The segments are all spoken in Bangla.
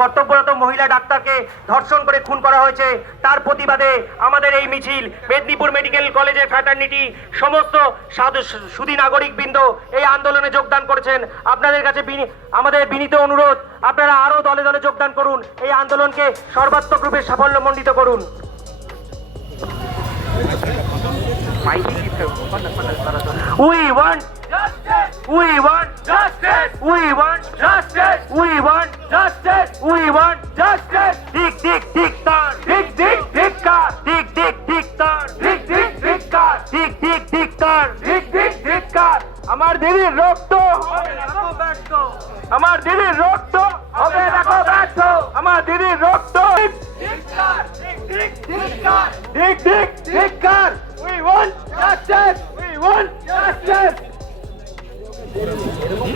কর্তব্যরত মহিলা ডাক্তারকে ধর্ষণ করে খুন করা হয়েছে। তার প্রতিবাদে আমাদের এই মিছিল, মেদিনীপুর মেডিকেল কলেজের ফ্র্যাটার্নিটি সমস্ত সাধু সুদী নাগরিক বৃন্দ এই আন্দোলনে যোগদান করেছেন। আপনাদের কাছে আমাদের বিনীত অনুরোধ, আপনারা আরও দলে দলে যোগদান করুন। এই আন্দোলনকে সর্বাত্মক রূপে সাফল্যমণ্ডিত করুন। We want. We want justice. We want justice. We want justice. We want justice. Dick, dick, dick, tar. Dick, dick, dick, tar. Dick, dick, dick, tar. Dick, dick, dick, tar. Dick, dick, dick, tar. Dick, dick, dick, tar. আমার দিদির রক্ত আমার দিদির রক্ত হবে দেখো ব্যর্থ আমার দিদির রক্ত দিক দিক ধিক্কার we want justice we want justice এরকম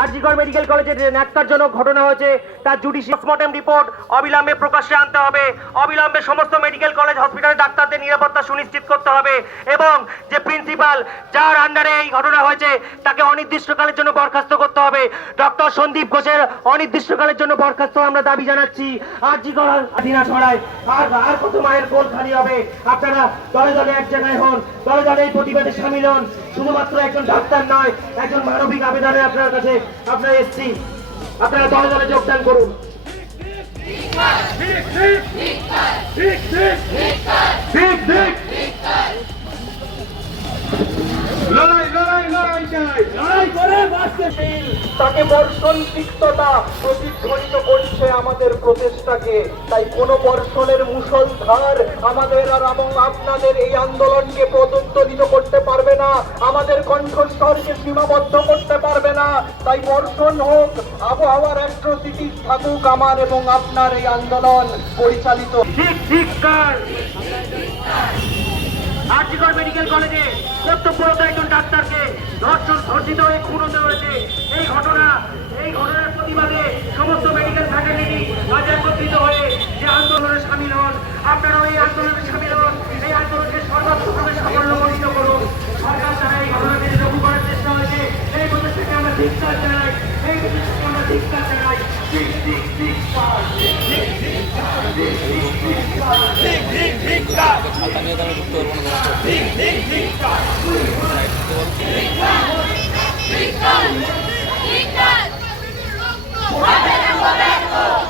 আরজিকর মেডিকেল কলেজের যে ন্যাক্কারজনক ঘটনা হয়েছে, তার জুডিশিয়াল পোস্টমর্টেম রিপোর্ট অবিলম্বে প্রকাশ্যে আনতে হবে। অবিলম্বে সমস্ত মেডিকেল কলেজ হসপিটালের ডাক্তারদের নিরাপত্তা সুনিশ্চিত করতে হবে এবং যে প্রিন্সিপাল যার আন্ডারে এই ঘটনা হয়েছে, তাকে অনির্দিষ্টকালের জন্য বরখাস্ত করতে হবে। ডক্টর সন্দীপ ঘোষের অনির্দিষ্টকালের জন্য বরখাস্ত আমরা দাবি জানাচ্ছি। আরজিকর আদিনা ছড়ায় আর আর কত মায়ের কোল খালি হবে? আপনারা দলে দলে এক জায়গায় হন, দলে দলে এই প্রতিবাদে সামিল হন। শুধুমাত্র একজন ডাক্তার নয়, একজন মানবিক আবেদনে আপনার কাছে আপনার এসছি আপনারা দলে দলে যোগদান করুন। তাকে বর্ষণ তিক্ততা প্রতিধ্বনিত করছে আমাদের প্রচেষ্টাকে। তাই কোনো বর্ষণের মুষলধার আমাদের আর এবং আপনাদের এই আন্দোলনকে প্রদত্তলিত করতে পারবে না, আমাদের কণ্ঠস্বরকে সীমাবদ্ধ করতে পারবে না। তাই বর্ষণ হোক, আবহাওয়ার অ্যাট্রোসিটি থাকুক আমার এবং আপনার এই আন্দোলন পরিচালিত। আরজিকর মেডিকেল কলেজে কর্তব্যরত একজন ধর্ষণ ধর্ষিত হয়ে খুন হতে হয়েছে। এই ঘটনা এই ঘটনার প্রতিবাদে সমস্ত মেডিকেল ফ্যাকাল্টি আজ একত্রিত হয়ে যে আন্দোলনে সামিল হন আপনারাও এই আন্দোলনে সামিল হন এই আন্দোলনকে সর্বাত্মকভাবে সাফল্যমণ্ডিত করুন। সরকার দ্বারা এই ঘটনাকে লঘু করার চেষ্টা হয়েছে। এই প্রচেষ্টাকে আমরা ধিক্কার জানাই। এই প্রচেষ্টাকে আমরা ধিক্কার জানাই। ঠিক ঠিক ঠিক Ricardo! Ricardo! Ricardo! Ricardo!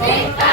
哎。